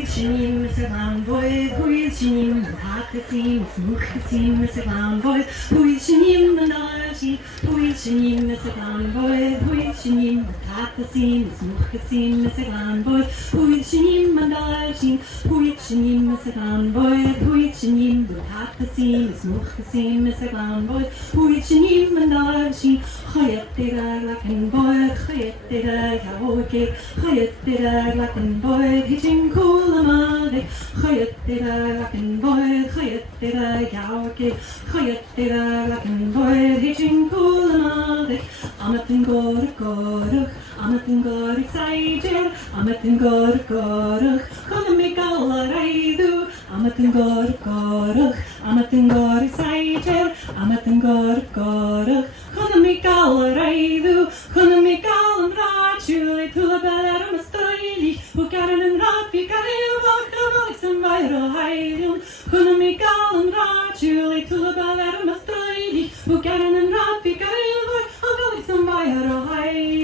Puirt is a glan boy, Puirt Hakasim, Smukasim is a glan boy, Puirt Manashi, Puirt is a glan boy, Puirt Hakasim, Smukasim is a glan boy, Puirt Manashi, Puirt is a glan boy, Puirt Hakasim, Smukasim is a glan boy, Puirt Manashi, Chayetira lakin boy, Chayetira Yawoke, Chayetira lakin boy, hitching cool amade, Chayetira lakin boy, Chayetira Yawoke, Chayetira lakin boy, hitching cool amade, Amadan gòrach, Amadan gòrach saighdear, Amadan gòrach, Chana me galaraidu, Amadan gòrach, Amadan gòrach saighdear, Amadan gòrach, Chana me galaraidu, Chana me galam rachuli, Tula beler mastoili, Fhuair and Rapi Garil, Alexandria Highland, Chana me galam rachuli, Tula beler mastoili, Fhuair and Rapi Garil, Alexandria Highland.